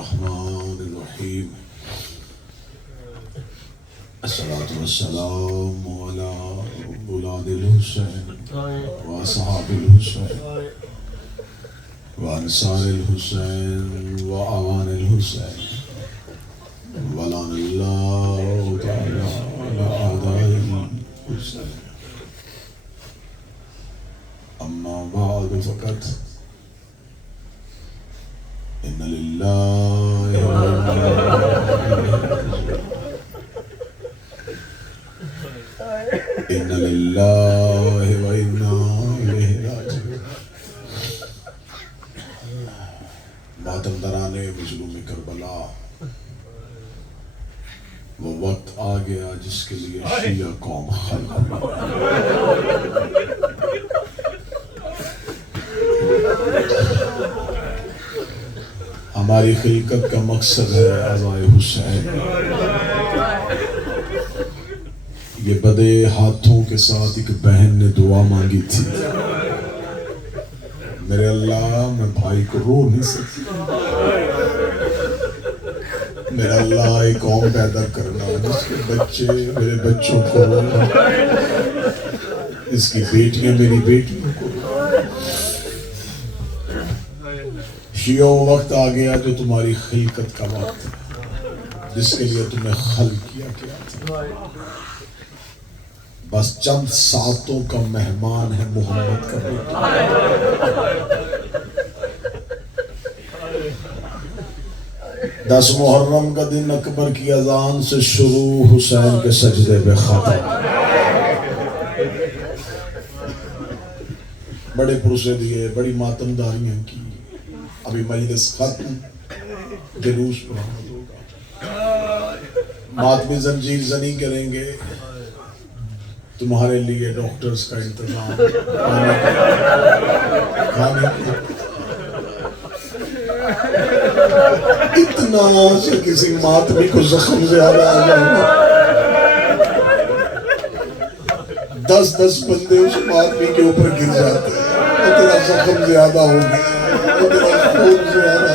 الرحمن الرحیم الصلاة والسلام على اولاد الحسین واصحاب الحسین وانصار الحسین واعوان الحسین ولعن اللہ تعالی على اعداء الحسین. اما بعد فقط ان للہ انا الیہ راجعون. ماتم ترانے مظلوم کربلا، وہ وقت آ گیا جس کے لیے شیعہ قوم خلق ہماری خلقت کا مقصد ہے اعضائے حسین. یہ بدے ہاتھوں کے ساتھ ایک بہن نے دعا مانگی تھی، میرے اللہ میں بھائی کو رو نہیں سکتی، میرا اللہ ایک قوم پیدا کرنا جس کے بچے میرے بچوں کو، اس کی بیٹیاں میری بیٹیوں کو. شیعوں وقت آ گیا جو تمہاری خلقت کا وقت ہے، جس کے لیے تمہیں خلق کیا گیا تھا. بس چند ساتوں کا مہمان ہے محمد کا بیٹا. دس محرم کا دن اکبر کی اذان سے شروع، حسین کے سجدے پہ ختم. بڑے پرسے دیے، بڑی ماتمداریاں کی. ابھی مجلس ختم، جلوس برآمد ہوگا، ماتمی زنجیر زنی کریں گے. تمہارے لیے ڈاکٹرز کا انتظام، کھانے کا اتنا سے کسی ماتمی کو زخم زیادہ آ جائے گا. 10 بندے اس ماتمی کے اوپر گر جاتے ہیں، وہ تیرا زخم زیادہ ہو گیا، وہ تیرا خون زیادہ.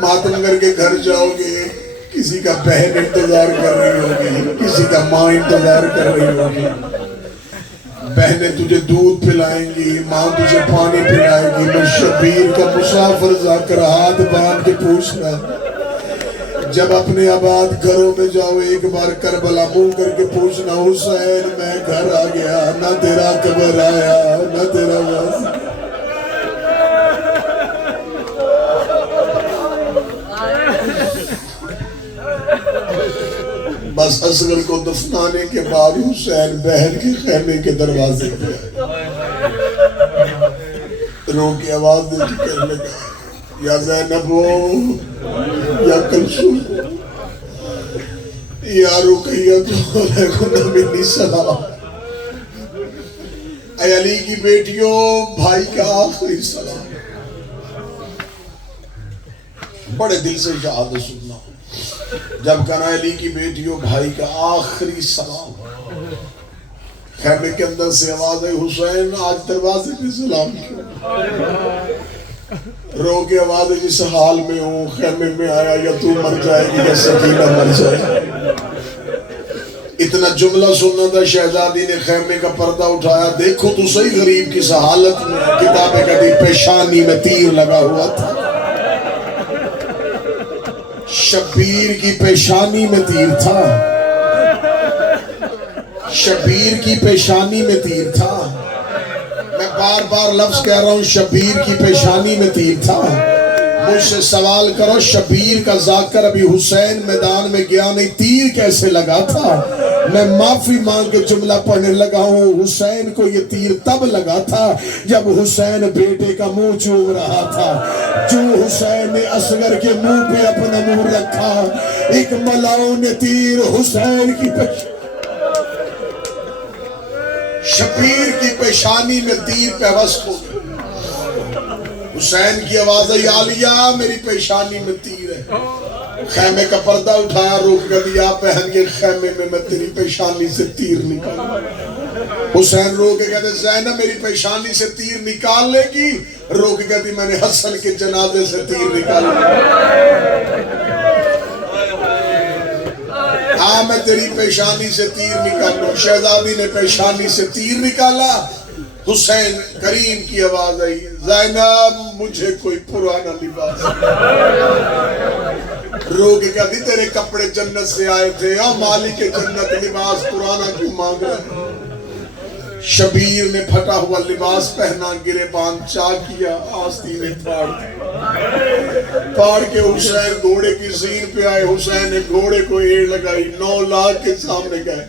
ماتم کر کے گھر جاؤ گے، کسی کا بہن انتظار کر رہی ہوگی، کسی کا ماں انتظار کر رہی ہوگی. بہنیں تجھے دودھ پلائیں گی، ماں تجھے پانی پلائے گی. میں شبیر کا مسافر ذاکر ہاتھ باندھ کے پوچھنا، جب اپنے آباد گھروں میں جاؤ ایک بار کربلا منہ کر کے پوچھنا، حسین میں گھر آ گیا، نہ تیرا قبر آیا نہ تیرا واس. بس اصغر کو دفنانے کے بعد حسین بہن کے خیمے کے دروازے پہ رو کے آواز دے کے کہنے لگا، یا زینب یا کلثوم یا رقیہ علیکم منی سلام. اے علی کی بیٹیوں، بھائی کا آخری سلام. بڑے دل سے شہادت سننا، جب کہنا علی کی بیٹیوں بھائی کا آخری سلام. خیمے کے اندر سے آواز ہے، حسین آج دروازے پہ سلام کیوں؟ رو کے آواز ہے، جس حال میں ہوں خیمے میں آیا، یا تو مر جائے گی یا سکینہ مر جائے گی. اتنا جملہ سننا تھا، شہزادی نے خیمے کا پردہ اٹھایا. دیکھو تو صحیح غریب کس حالت میں، کتاب کدی پیشانی میں تیر لگا ہوا تھا. شبیر کی پیشانی میں تیر تھا، شبیر کی پیشانی میں تیر تھا. میں بار بار لفظ کہہ رہا ہوں، شبیر کی پیشانی میں تیر تھا. مجھ سے سوال کرو، شبیر کا ذاکر ابھی حسین میدان میں گیا نہیں، تیر کیسے لگا تھا؟ میں معافی مانگ کے جملہ پڑھنے لگا ہوں. حسین کو یہ تیر تب لگا تھا جب حسین بیٹے کا منہ چوم رہا تھا. جو حسین نے اصغر کے منہ پہ اپنا منہ رکھا، ایک ملاؤں نے تیر حسین کی شبیر کی پیشانی میں تیر پیوست ہو گئی. حسین کی آواز ہے، یا علیہ میری پیشانی میں تیر ہے. خیمے کا پردہ اٹھایا، روک کر دیا، پہن کے خیمے میں تیری پیشانی سے تیر نکالا. حسین رو کے کہتے زینب میری پیشانی سے تیر نکال لے گی، رو کے کہتی میں نے حسن کے جنازے سے تیر نکال ہاں میں تیری پیشانی سے تیر نکالوں۔ شہزادی نے پیشانی سے تیر نکالا، حسین کریم کی آواز آئی زینب مجھے کوئی پرانا لباس، رو کے کہتی تیرے کپڑے جنت سے آئے تھے، مالک جنت لباس پرانا کیوں مانگ رہا ہے؟ شبیر نے پھٹا ہوا لباس پہنا، گریبان چاک کیا، آستینیں پھاڑ کے حسین گھوڑے کی زین پہ آئے۔ حسین نے گھوڑے کو ایڑ لگائی، 9 لاکھ کے سامنے گئے،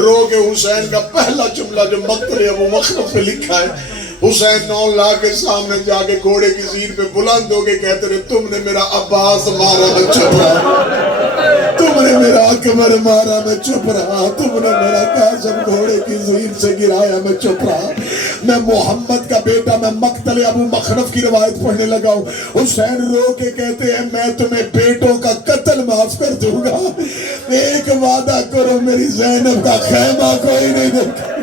رو کے حسین کا پہلا جملہ جو مقتل ابو مخنف پہ لکھا ہے، حسین 9 لاکھ کے سامنے جا کے گھوڑے کی زین پہ بلند ہو کے کہتے رہے تم نے میرا عباس مارا میں چپ رہا، تم نے میرا اکبر مارا میں چپ رہا، تم نے میرا قاسم گھوڑے کی زین سے گرایا میں چپ رہا، میں محمد کا بیٹا میں مقتل ابو مخنف کی روایت پڑھنے لگا ہوں۔ حسین رو کے کہتے ہیں میں تمہیں بیٹوں کا قتل معاف کر دوں گا، ایک وعدہ کرو میری زینب کا خیمہ کوئی نہیں دیکھا،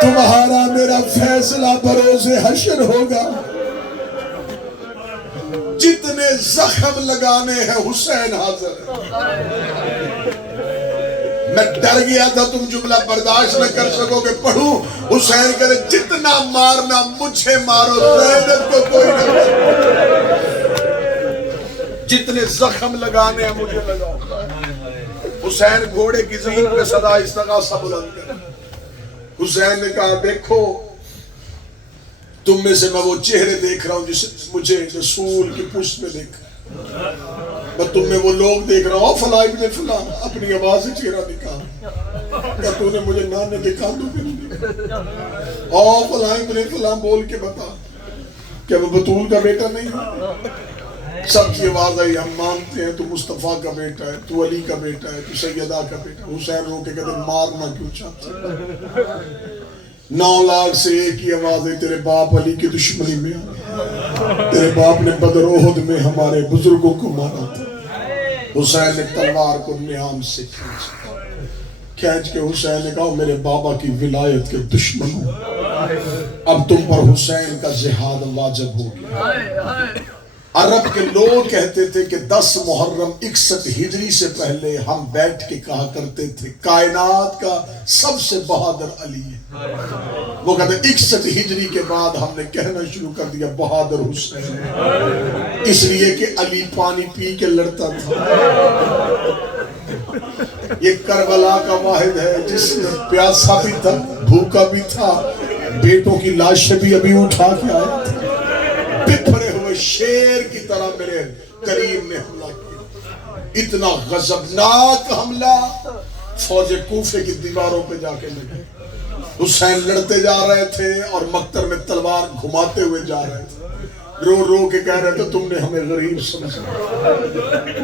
تمہارا میرا فیصلہ بروز حشر ہوگا۔ جتنے زخم لگانے ہیں حسین حاضر ہے۔ میں ڈر گیا تھا تم جملہ برداشت نہ کر سکو کہ پڑھوں، حسین کہتے جتنا مارنا مجھے مارو، زینب کو کوئی نہ مارو، جتنے زخم لگانے ہیں مجھے لگاؤ۔ حسین گھوڑے کی زین پہ صدا استغاثہ بلند کر، حسین نے کہا دیکھو تم میں سے میں وہ چہرے دیکھ رہا ہوں جسے مجھے رسول کی پشت میں دیکھا، میں تم میں وہ لوگ دیکھ رہا ہوں، فلاں ابن فلاں، اپنی آواز سے چہرہ نکال، کیا تو نے مجھے نانے دکھا دو فلاں ابن فلاں بول کے بتا کیا وہ بطول کا بیٹا نہیں ہے؟ سب کی آواز آئی ہم مانتے ہیں تو مصطفیٰ کا بیٹا ہے، تو علی کا بیٹا ہے، تو سیدہ کا بیٹا ہے۔ حسین رو کے کہتے مارنا کیوں چاہتے؟ 9 لاکھ سے ایک ہی آواز ہے تیرے باپ علی کی دشمنی میں آیا، تیرے باپ نے بدر احد میں ہمارے بزرگوں کو مارا تھا۔ حسین نے تلوار کو نیام سے کھینچ کے حسین نے کہا میرے بابا کی ولایت کے دشمن ہوں، اب تم پر حسین کا جہاد واجب ہو گیا۔ عرب کے لوگ کہتے تھے کہ 10 محرم 61 ہجری سے پہلے ہم بیٹھ کے کہا کرتے تھے کائنات کا سب سے بہادر علی ہے، وہ کہتے 61 ہجری کے بعد ہم نے کہنا شروع کر دیا بہادر حسین، اس لیے کہ علی پانی پی کے لڑتا تھا۔ یہ کربلا کا واحد ہے جس میں پیاسا بھی تھا، بھوکا بھی تھا، بیٹوں کی لاشیں بھی ابھی اٹھا کے آیا تھا، بپھرے ہوئے شیر کی طرح میرے کریم نے حملہ کیا، اتنا غضبناک حملہ فوج کوفے کی دیواروں پہ جا کے لگے۔ حسین لڑتے جا رہے تھے اور مقتل میں تلوار گھماتے ہوئے جا رہے تھے، رو رو کے کہہ رہے تھے تم نے ہمیں غریب سمجھا،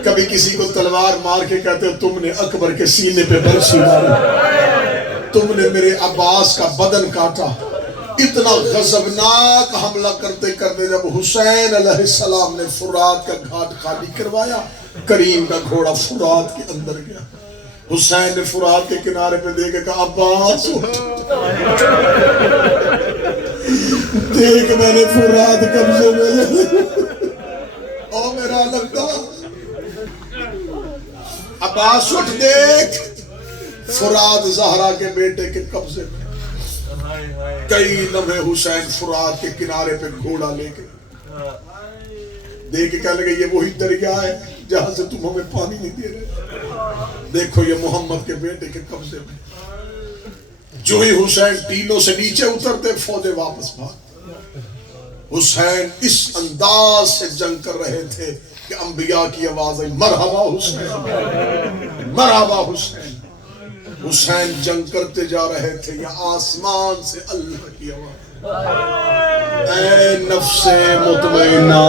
کبھی کسی کو تلوار مار کے کہتے تم نے اکبر کے سینے پہ برچھی ماری، تم نے میرے عباس کا بدن کاٹا۔ اتنا غضبناک حملہ کرتے کرتے جب حسین علیہ السلام نے فرات کا گھاٹ خالی کروایا، کریم کا گھوڑا فرات کے اندر گیا، حسین نے فرات کے کنارے پہ دیکھے کہا عباس دیکھ میں نے فرات قبضے میں لے او میرا لگتا عباس اٹھ دیکھ فرات زہرا کے بیٹے کے قبضے میں۔ کئی لمحے حسین فرات کے کنارے پہ گھوڑا لے کے دیکھ کے کہنے لگے یہ وہی دریا ہے جہاں سے تم ہمیں پانی نہیں دے رہے، دیکھو یہ محمد کے بیٹے کے قبضے میں۔ جو ہی حسین ٹیلوں سے نیچے اترتے فوجیں واپس بھاگ۔ حسین اس انداز سے جنگ کر رہے تھے کہ انبیاء کی آواز آئی مرحبا حسین، مرحبا حسین۔ حسین جنگ کرتے جا رہے تھے یا آسمان سے اللہ کی آواز اے نفس مطمئنہ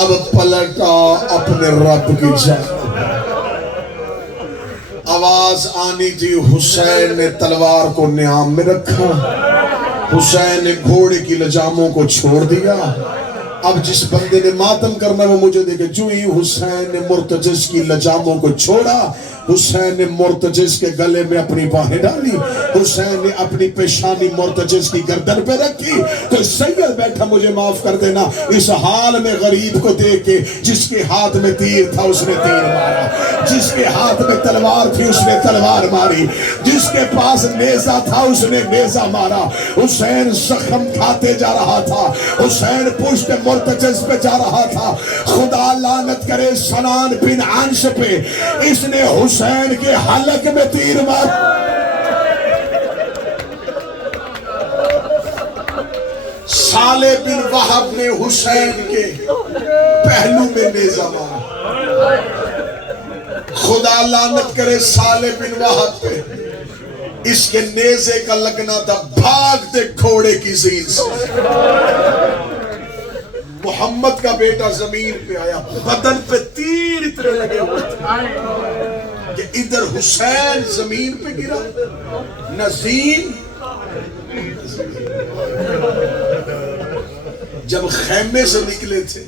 اب پلٹا اپنے رب کی جانب۔ آواز آنی تھی، حسین نے تلوار کو نیام میں رکھا، حسین نے گھوڑے کی لجاموں کو چھوڑ دیا، اب جس بندے نے ماتم کرنا وہ مجھے دیکھے. جو ہی حسین نے مرتجز کی لجاموں کو چھوڑا, حسین نے مرتجز کے گلے میں اپنی باہیں ڈالی, حسین نے اپنی پیشانی مرتجز کی گردن پہ رکھی. تو سید بیٹھا, مجھے معاف کر دینا, اس حال میں غریب کو دیکھ کے, جس کے ہاتھ میں تیر تھا اس نے تیر مارا, جس کے ہاتھ میں تلوار تھی اس نے تلوار ماری, جس کے پاس نیزہ تھا اس نے نیزہ مارا. حسین زخم کھاتے جا رہا تھا, حسین پشت مرتجز پہ جا رہا تھا. خدا لعنت کرے سنان بن عنش پہ, اس نے حسین کے حلق میں تیر مارا. صالح بن وہب نے حسین کے پہلو میں نیزہ مارا. خدا لعنت کرے صالح بن وہب پہ, اس کے نیزے کا لگنا تھا بھاگتے گھوڑے کی زین سے. محمد کا بیٹا زمین پہ آیا, بدن پہ تیر اتنے لگے ہوئے تھے کہ ادھر حسین زمین پہ گرا, نزین. جب خیمے سے نکلے تھے,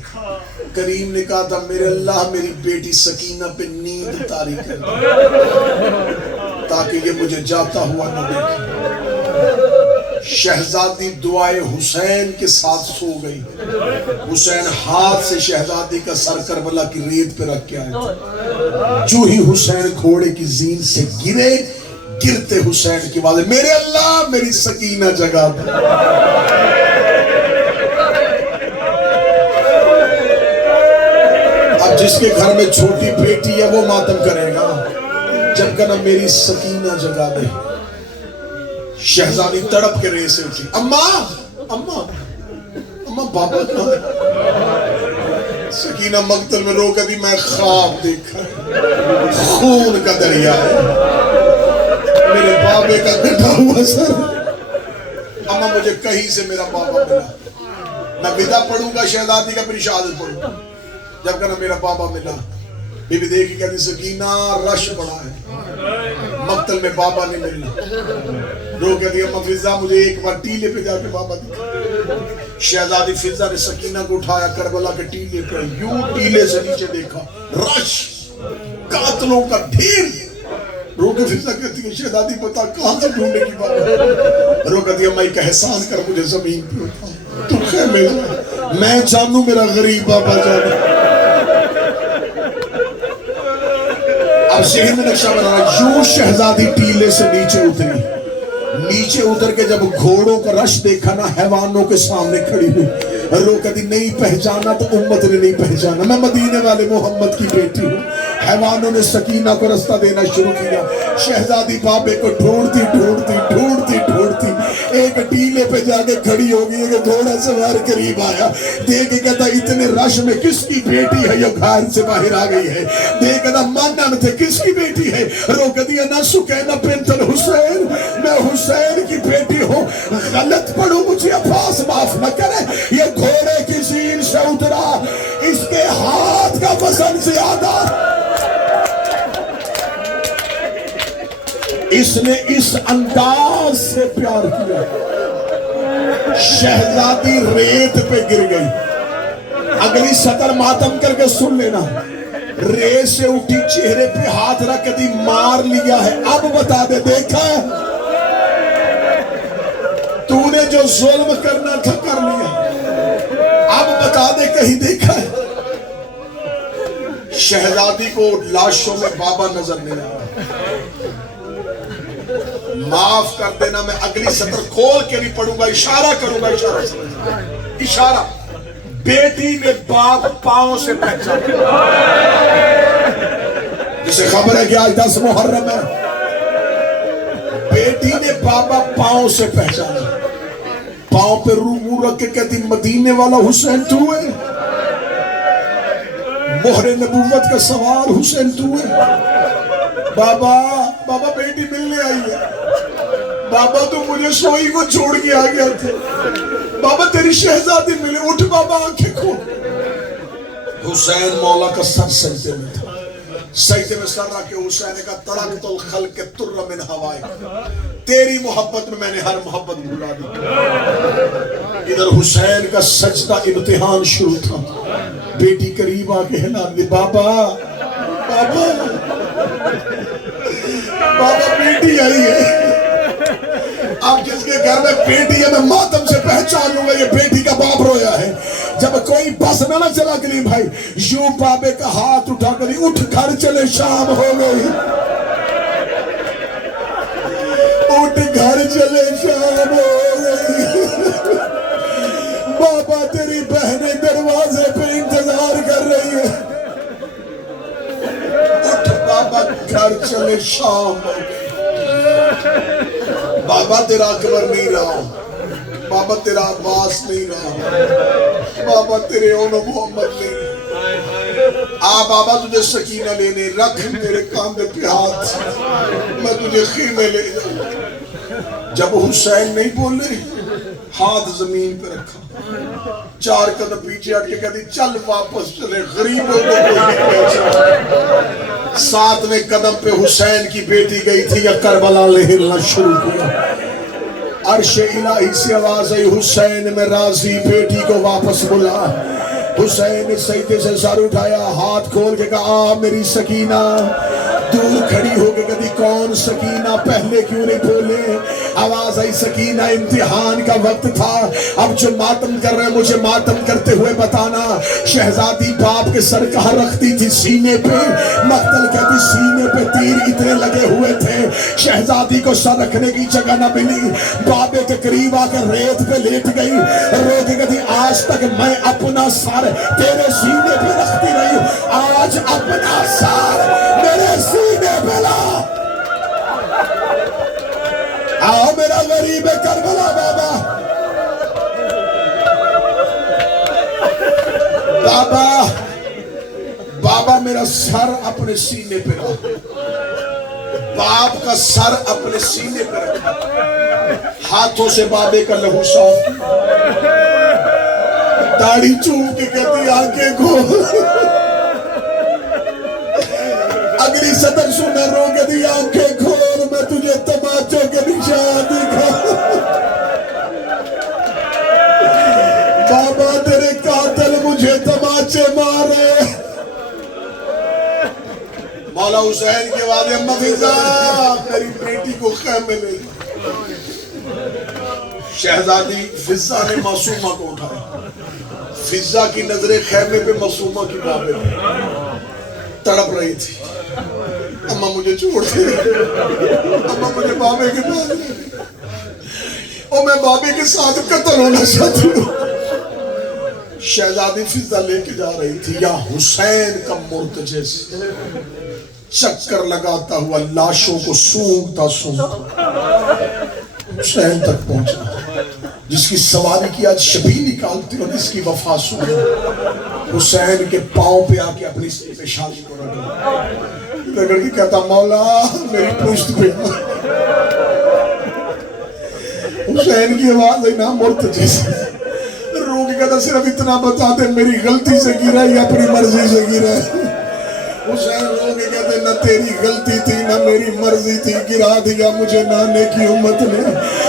کریم نے کہا تھا میرے اللہ میری بیٹی سکینہ پہ نیند طاری کر تاکہ یہ مجھے جاتا ہوا نہ دیکھے. شہزادی دعائے حسین کے ساتھ سو گئی. حسین ہاتھ سے شہزادی کا سر کربلا کی ریت پہ رکھ کے آئے. جو ہی حسین گھوڑے کی زین سے گرے, گرتے حسین کی آواز, میرے اللہ میری سکینہ جگا دے. اب جس کے گھر میں چھوٹی بیٹی ہے وہ ماتم کرے گا, جب کہنا میری سکینہ جگا دے. شہزادی تڑپ کے رے سے اٹھی, اماں اماں اماں بابا کہاں ہے؟ سکینہ مقتل میں رو کر دی, میں خواب دیکھا, خون کا دریا ہے, میرے بابے کا کٹا ہوا سر. اماں مجھے کہیں سے میرا بابا ملا, میں ودا پڑھوں گا شہزادی کا, پھر شہادت پڑھوں گا. جب کہنا میرا بابا ملا, بی بی دیکھی کہتی سکینہ رش پڑا ہے, مقتل میں بابا نہیں ملنا. رو کہتی اماں فضا مجھے ایک بار ٹیلے پہ جا کے بابا دکھا. شہزادی فضا نے سکینہ کو اٹھایا, کربلا کے ٹیلے پہ یوں ٹیلے سے نیچے دیکھا, رش, قاتلوں کا ڈھیر. رو کے فضا کہتی ہے شہزادی بتا کہاں سے ڈھونڈنے کی بات ہے؟ رو کہتی اماں ایک احسان کر مجھے زمین پہ اٹھا, تو خیمے جا, میں جانوں میرا غریب بابا جانا. اب ذہن میں نقشہ بنا رہا, یوں شہزادی ٹیلے سے نیچے اتری. نیچے اتر کے جب گھوڑوں کا رش دیکھا نا, حیوانوں کے سامنے کھڑی ہوئی, رو کہتی نہیں پہچانا تو امت نے نہیں پہچانا, میں مدینے والے محمد کی بیٹی ہوں. حیوانوں نے سکینہ کو رستہ دینا شروع کیا. شہزادی بابے کو ڈھونڈتی ڈھونڈتی ڈھونڈتی ڈھونڈتی ایک ٹیلے پہ جا کے کھڑی ہو گئی. کہ گھوڑا سوار قریب آیا, دیکھ کہتا اتنے رش میں کس کی بیٹی ہے جو گھر سے باہر آ گئی ہے؟ دیکھ کہتا مانن تھے کس کی بیٹی ہے؟ رو کہتی نا سکینہ بنت الحسین, میں حسین کی بیٹی ہوں. غلط پڑھوں مجھے عباس معاف نہ کرے. یہ گھوڑے کی زین سے اترا, اس کے ہاتھ کا وزن زیادہ, اس نے اس انداز سے پیار کیا. شہزادی ریت پہ گر گئی. اگلی سطر ماتم کر کے سن لینا. ریت سے اٹھی, چہرے پہ ہاتھ رکھ دی, مار لیا ہے, اب بتا دے دیکھا ہے تو نے جو ظلم کرنا تھا کر لیا, اب بتا دے کہیں دیکھا ہے. شہزادی کو لاشوں میں بابا نظر نہیں آیا. معاف کر دینا, میں اگلی سطر کھول کے نہیں پڑھوں گا, اشارہ کروں گا. اشارہ سمجھنا, اشارہ. بیٹی نے باپ پاؤں سے پہچانا, جسے خبر ہے کہ آج 10 محرم ہے. بیٹی نے بابا پاؤں سے پہچانا, پاؤں پہ روح رکھ کے کہتی مدینے والا حسین تو ہے, مہر نبوت کا سوار حسین تو ہے. بابا بابا بیٹی ملنے آئی ہے. بابا تو مجھے سوئی کو چھوڑ کے آ گیا تھا. بابا تیری شہزادی ملے, اٹھ بابا آنکھیں کھول. حسین مولا کا سر سجدے میں تھا. سجدے میں سر رکھ کے حسین کا تڑکت الخلق تر من ہوائے، تیری محبت میں میں نے ہر محبت بھلا دی۔ ادھر حسین کا سجدہ امتحان شروع تھا، بیٹی قریب آ کے ہلا دی، بابا بابا بابا بیٹی آئی ہے۔ اب جس کے گھر میں بیٹی ہے میں ماتم سے پہچان لوں گا یہ بیٹی کا باپ رویا ہے۔ جب کوئی بس نہ چلا کلیم بھائی، یوں بابے کا ہاتھ اٹھا کر اٹھ گھر چلے شام ہو گئی، اٹھ گھر چلے شام ہو گئی، بابا تیری بہنیں دروازے پہ انتظار کر رہی ہے، اٹھ بابا گھر چلے شام ہو گئی۔ بابا تیرا اکبر نہیں رہا، بابا تیرا عباس نہیں رہا، بابا تیرے اونو محمد نہیں رہا۔ بابا تجھے سکینہ لینے، رکھ میرے کاندھے پہ ہاتھ، میں تجھے خیمے لے جاؤں۔ جب حسین نہیں بولے، ہاتھ زمین پہ رکھا، 4 قدم پیچھے ہٹ کے کہتی چل واپس چلے، غریبوں کو کوئی نہیں پہچانا۔ 7ویں قدم پہ حسین کی بیٹی گئی تھی یا کربلا لہرنا شروع کیا۔ عرش الہی سے آواز آئی، حسین میں راضی، بیٹی کو واپس بلا۔ حسین نے سجدے سے سر اٹھایا، ہاتھ کھول کے کہا آ میری سکینہ۔ دور کھڑی ہو کے کہتی کون سکینہ، پہلے کیوں نہیں بولے؟ آواز آئی سکینہ امتحان کا وقت تھا، اب جو ماتم کر رہے ہیں مجھے ماتم کرتے ہوئے بتانا۔ شہزادی باپ کے سر کہاں رکھتی تھی؟ سینے پہ۔ مقتل کہتی سینے پہ تیر اتنے لگے ہوئے تھے، شہزادی کو سر رکھنے کی جگہ نہ ملی، بابے کے قریب آ کر ریت پہ لیٹ گئی، رو کے کہتی آج تک میں اپنا سر تیرے سینے پہ رکھتی رہی، آج اپنا سر میرے سینے پہ لا۔ آؤ میرا غریب کربلا بابا، بابا بابا میرا سر اپنے سینے پہ رکھ۔ باپ کا سر اپنے سینے پہ رکھا، ہاتھوں سے بابے کا لہو صاف کیا، داڑھی چوم کے کہتی آنکھیں کھول۔ اگلی سطر سنر رو کے دی آنکھیں کھول، میں تجھے تماچوں کے نشان دکھا۔ بابا تیرے قاتل مجھے تماچے مارے۔ مولا حسین کے بعد اماں فضا میری بیٹی کو خیمے لے لی۔ شہزادی فضا نے معصومہ کو اٹھایا، فضا کی نظریں خیمے پہ معصومہ کی بابے میں تڑپ رہی تھی، اماں مجھے چھوڑ دے، اماں مجھے بابے کے پاس لے، اور میں بابے کے ساتھ قتل ہونا چاہتی ہوں۔ شہزادی فضا لے کے جا رہی تھی، یا حسین کا مرتجز چکر لگاتا ہوا لاشوں کو سونگتا سونگتا حسین تک پہنچا، جس کی سواری کی آج شبیہ نکالتی اور جس کی وفا سنی، حسین کے پاؤں پہ آ کے اپنی پیشانی کو رگڑ کے کہتا مولا میری پشت پہ۔ حسین کی آواز ہے نا مرتجز، رو کے کہتا صرف اتنا بتا دے میری غلطی سے گرا یا اپنی مرضی سے گرا۔ حسین رو کے کہتے نہ تیری غلطی تھی نہ میری مرضی تھی، گرا دیا مجھے نانے کی امت نے۔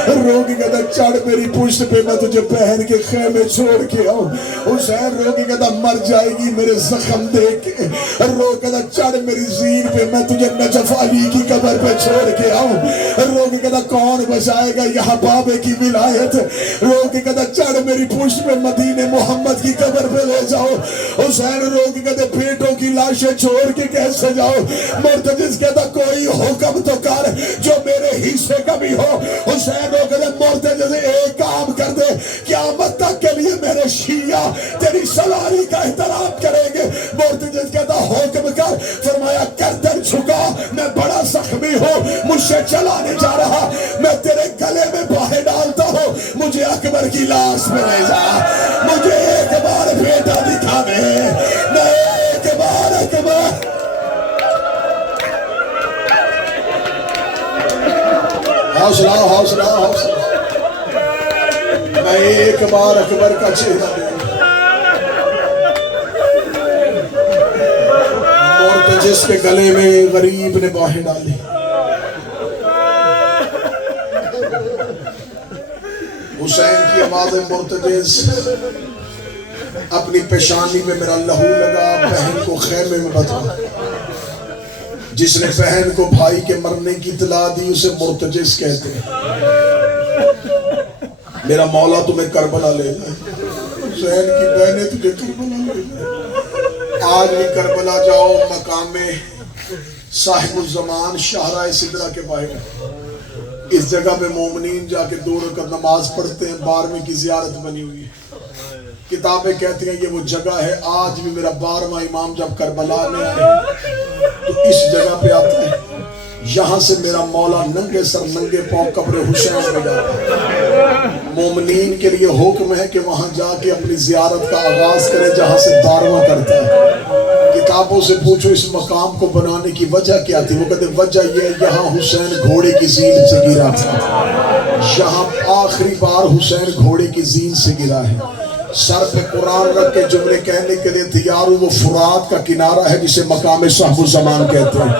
رو کے کہتا چڑھ میری پشت پہ میں تجھے پہن کے خیمے چھوڑ کے آؤں۔ حسین رو کے کہتا مر جائے گی میرے زخم دیکھ کے، رو کے کہتا چڑھ میری زین پہ میں تجھے نجف علی کی قبر پہ چھوڑ کے آؤں۔ رو کے کہتا کون بچائے گا یہاں بابے کی ولایت، رو کے کہتا چڑھ میری پشت پہ مدینے محمد کی قبر پہ لے جاؤ۔ حسین رو کے کہتے بیٹوں کی لاشیں چھوڑ کہ کیسے جاؤ؟ مرتجز کہتا کوئی حکم تو کر جو میرے حصے کا بھی ہو۔ حسین رو کہتا مرتجز ایک کام کر دے، قیامت تک کے لیے میرے شیعہ تیری سواری کا احترام کریں گے۔ مرتجز کہتا حکم کر، فرمایا گردن جھکا، میں بڑا زخمی ہوں، مجھ سے چلا نہیں جا رہا، میں تیرے گلے میں باہیں ڈالتا ہوں، مجھے اکبر کی لاش میں لے جا، مجھے ایک بار بیٹا دکھا دے، میں ایک بار اکبر۔ حوصلہ حوصلہ حوصلہ، میں ایک بار اکبر کا چہرہ دے۔ جس کے گلے میں غریب نے باہیں ڈالی، حسین کی آواز مرتجز، اپنی پیشانی میں میرا لہو لگا، بہن کو خیمے میں بتا۔ جس نے بہن کو بھائی کے مرنے کی اطلاع دی اسے مرتجز کہتے ہیں۔ میرا مولا تمہیں کربلا لے جائے، حسین کی بہنیں تجھے کربلا لے جائے۔ آج بھی کربلا جاؤ، مقام صاحب الزمان شاہراہ سدرہ کے باہر، اس جگہ پہ مومنین جا کے 2 رکعت نماز پڑھتے ہیں، 12ویں کی زیارت بنی ہوئی ہے۔ کتابیں کہتی ہیں یہ وہ جگہ ہے۔ آج بھی میرا 12واں امام جب کربلا میں آئے تو اس جگہ پہ آتا ہے، یہاں سے میرا مولا ننگے سر ننگے پاؤں قبر حسین میں جاتا ہے۔ مومنین کے لیے حکم ہے کہ وہاں جا کے اپنی زیارت کا آغاز کرے جہاں سے 12واں کرتا ہے۔ کتابوں سے پوچھو اس مقام کو بنانے کی وجہ کیا تھی؟ وہ کہتے وجہ یہ ہے یہاں حسین گھوڑے کی زین سے گرا تھا، یہاں آخری بار حسین گھوڑے کی زین سے گرا ہے۔ سر پہ قرآن رکھ کے جملے کہنے کے لیے تیار ہوں۔ وہ فرات کا کنارہ ہے جسے مقام صاحب الزمان کہتے ہیں،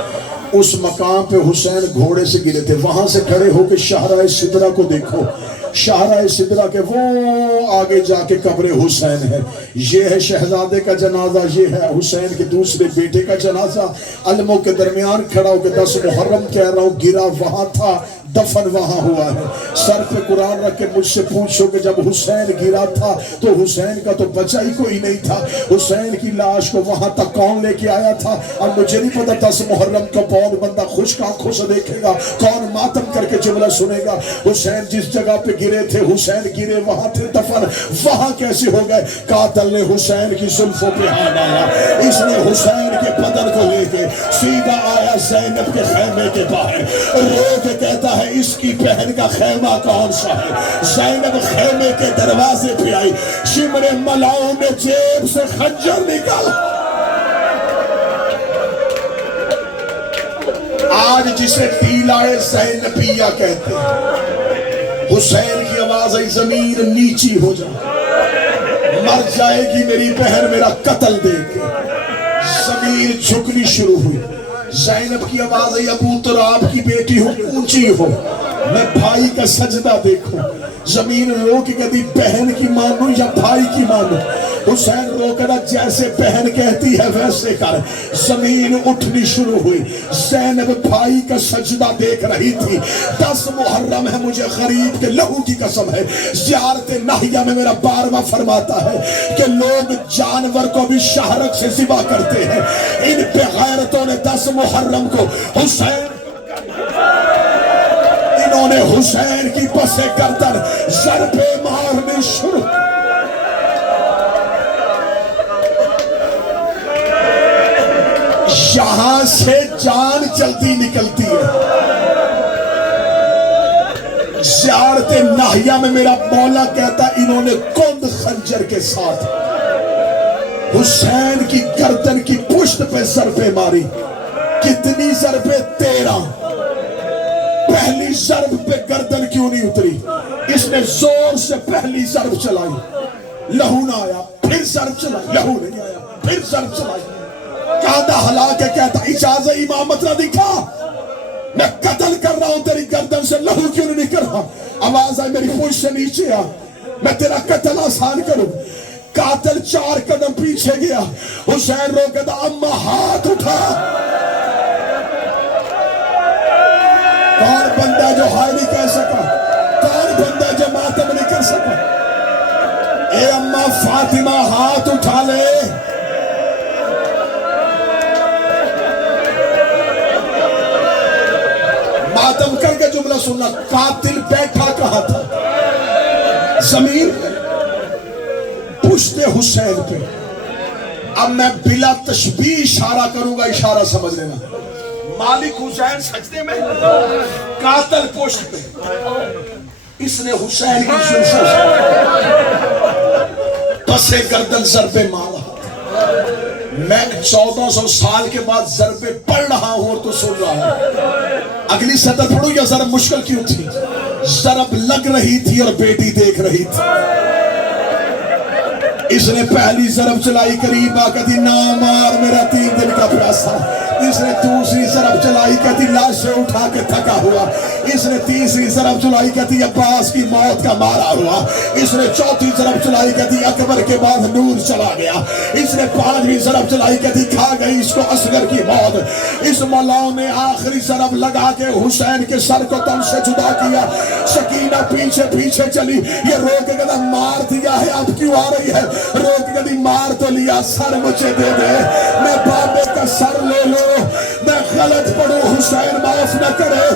اس مقام پہ حسین گھوڑے سے گرے تھے۔ وہاں سے کھڑے ہو کے شاہراہ سدرہ کو دیکھو، شاہراہ سدرہ کے وہ آگے جا کے قبر حسین ہے۔ یہ ہے شہزادے کا جنازہ، یہ ہے حسین کے دوسرے بیٹے کا جنازہ۔ علموں کے درمیان کھڑا ہو کے 10 محرم کہہ رہا ہوں، گرا وہاں تھا، دفن وہاں ہوا ہے۔ سر پہ قرآن رکھ کے مجھ سے پوچھو کہ جب حسین گرا تھا تو حسین کا تو بچہ ہی کوئی نہیں تھا، حسین کی لاش کو وہاں تک کون لے کے آیا تھا؟ اب مجھے نہیں پتا 10 محرم کا کون بندہ خشک آنکھوں سے دیکھے گا، کون ماتم کر کے جملہ سنے گا۔ حسین جس جگہ پہ گرے تھے، حسین گرے وہاں تھے، دفن وہاں کیسے ہو گئے؟ قاتل نے حسین کی زلفوں پہ ہاتھ ڈالا، اس نے حسین کے بدن کو لے کے سیدھا آیا زینب کے خیمے کے باہر، رو کے کہتا ہے اس کی بہن کا خیمہ کون سا ہے؟ زینب خیمے کے دروازے پہ آئی، شمر ملاؤں نے جیب سے خنجر نکالا۔ آج جسے ٹیلائے زینبیہ کہتے ہیں، حسین کی آواز آئی زمین نیچی ہو جائے، مر جائے گی میری بہن میرا قتل دیکھ کے۔ زمین جھکنی شروع ہوئی، زینب کی آواز آئی ابو تراب کی بیٹی ہوں، اونچی ہو، میں بھائی کا سجدہ دیکھوں۔ زمین رو کے کہتی بہن کی مانوں یا بھائی کی مانوں؟ حسین رو کر جیسے بہن کہتی ہے ویسے کر۔ زمین اٹھنی شروع ہوئی، زینب بھائی کا سجدہ دیکھ رہی تھی۔ 10 محرم ہے، مجھے غریب کے لہو کی قسم ہے، زیارت ناہیہ میں میرا 12واں فرماتا ہے کہ لوگ جانور کو بھی شہرک سے ذبح کرتے ہیں، ان بے غیرتوں نے 10 محرم کو حسین، انہوں نے حسین کی پس گردن ضربے مارنے شروع۔ یہاں سے جان چلتی نکلتی ہے۔ زیارت ناہیہ میں میرا مولا کہتا انہوں نے کند خنجر کے ساتھ حسین کی گردن کی پشت پہ ضربے ماری۔ کتنی ضربے؟ 13۔ پہلی ضرب پہ گردن کیوں نہیں اتری؟ اس نے زور سے پہلی ضرب چلائی، لہو نہ آیا، پھر ضرب چلائی، لہو نہیں آیا، پھر ضرب چلائی۔ کاندھا ہلا کے کہتا اجازت امامت نہ دکھا، میں قتل کر رہا ہوں، تیری گردن سے لہو کیوں نہیں نکل رہا؟ آواز آئی میری پوچھ سے نیچے آ، میں تیرا قتل آسان کروں۔ قاتل 4 قدم پیچھے گیا، حسین رو کہتا اما ہاتھ اٹھا۔ کون بندہ جو ہائے نہیں کہہ سکا؟ کون بندہ جو ماتم نہیں کر سکا؟ اے اما فاطمہ ہاتھ اٹھا لے۔ ماتم کر کے جملہ سننا، قاتل بیٹھا کہاں تھا؟ زمین پشت حسین پہ۔ اب میں بلا تشبیہ اشارہ کروں گا، اشارہ سمجھ لینا۔ مالک حسین سجدے میں، قاتل پشت پہ، اس نے حسین کی زلفوں سے پس گردن ضربے مارا۔ میں 1400 سال کے بعد ضربے پڑھ رہا ہوں اور تو سن رہا ہوں۔ اگلی سطر پڑھو، یا ضرب مشکل کیوں تھی؟ ضرب لگ رہی تھی اور بیٹی دیکھ رہی تھی۔ اس نے پہلی ضرب چلائی، قریب آ کہتی نہ مار میرا 3 دن کا پیاسا۔ اس نے دوسری ضرب چلائی، کہتی لاشیں اٹھا کے تھکا ہوا۔ اس نے تیسری ضرب چلائی، کہتی عباس کی موت کا مارا ہوا۔ اس نے چوتھی ضرب چلائی، کہتی اکبر کے بعد نور چلا گیا۔ اس نے 5ویں ضرب چلائی، کہتی کھا گئی اس کو اصغر کی موت۔ اس ملاؤں نے آخری ضرب لگا کے حسین کے سر کو تن سے جدا کیا۔ سکینہ پیچھے پیچھے چلی، یہ روک کے کہتا مار دیا ہے اب کیوں آ رہی ہے؟ روک کے کہتی مار تو لیا، سر مجھے دے دے، میں بابے کا سر لے لو، میں غلط پڑھوں حسین معاف نہ کرے۔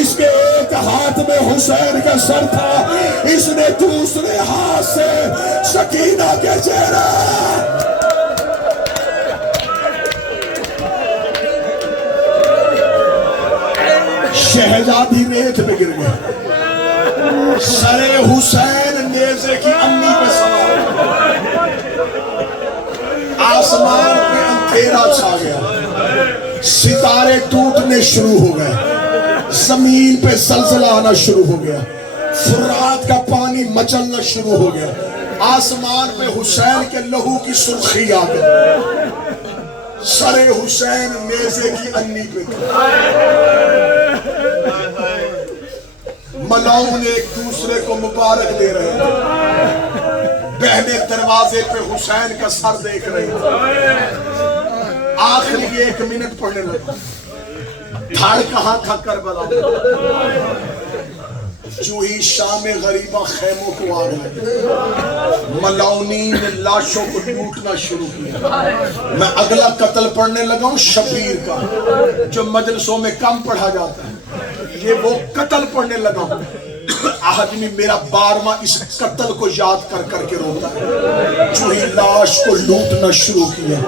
اس کے ایک ہاتھ میں حسین کا سر تھا، اس نے دوسرے ہاتھ سے سکینہ کے چہرہ۔ شہزادی ریت پہ گر گئی، سر حسین نیزے کی امی پہ سوار، آسمان پہ اندھیرا چھا گیا، ستارے ٹوٹنے شروع ہو گئے، زمین پہ زلزلہ آنا شروع ہو گیا، فرات کا پانی مچلنا شروع ہو گیا، آسمان پہ حسین کے لہو کی سرخی آ گئی، سر حسین نیزے کی انی پہ ملاؤں نے ایک دوسرے کو مبارک دے رہے تھے، بہنیں دروازے پہ حسین کا سر دیکھ رہی تھی۔ آخری 1 منٹ پڑھنے لگا، دھڑ کہاں تھا کربلا، جو ہی شام غریبہ خیموں کو آگ لگی، ملاؤنی نے لاشوں کو لوٹنا شروع کیا۔ میں اگلا قتل پڑھنے لگا ہوں شبیر کا، جو مجلسوں میں کم پڑھا جاتا ہے، یہ وہ قتل پڑھنے لگا ہوں۔ آدمی میرا 12واں اس قتل کو یاد کر کر کے روتا ہے، جو ہی لاش کو لوٹنا شروع کیا۔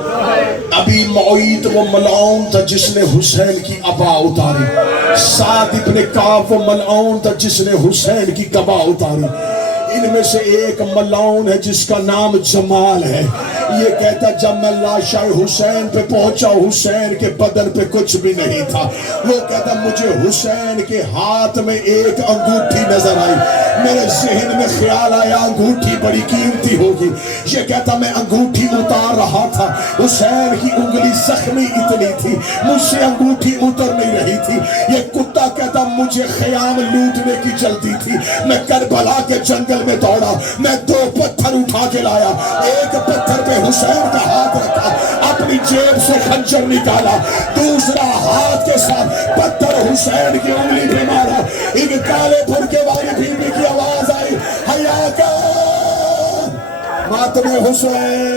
ابھی معید وہ ملعون تھا جس نے حسین کی عبا اتاری، سعد ابن کعب وہ ملعون تھا جس نے حسین کی قبا اتاری۔ ان میں سے ایک ملعون ہے جس کا نام جمال ہے، یہ کہتا جب میں لاشائے حسین پہ پہنچا حسین کے بدن پہ کچھ بھی نہیں تھا، وہ کہتا مجھے حسین کے ہاتھ میں ایک انگوٹھی نظر آئی، میرے ذہن میں خیال آیا انگوٹھی بڑی قیمتی ہوگی، یہ کہتا میں انگوٹھی اتار رہا تھا، حسین کی انگلی زخمی اتنی تھی مجھ سے انگوٹھی اتر نہیں رہی تھی، یہ کتا کہتا مجھے خیام لوٹنے کی جلدی تھی، میں کربلا کے جنگل میں دوڑا، میں 2 پتھر اٹھا کے لایا، ایک پتھر پہ حسین کا ہاتھ رکھا، اپنی جیب سے خنجر نکالا، دوسرا ہاتھ کے ساتھ پتھر حسین کی انگلی پہ مارا، ایک کالے بھرکے والی بیوی کی آواز آئی، حیا کر ماتم حسین۔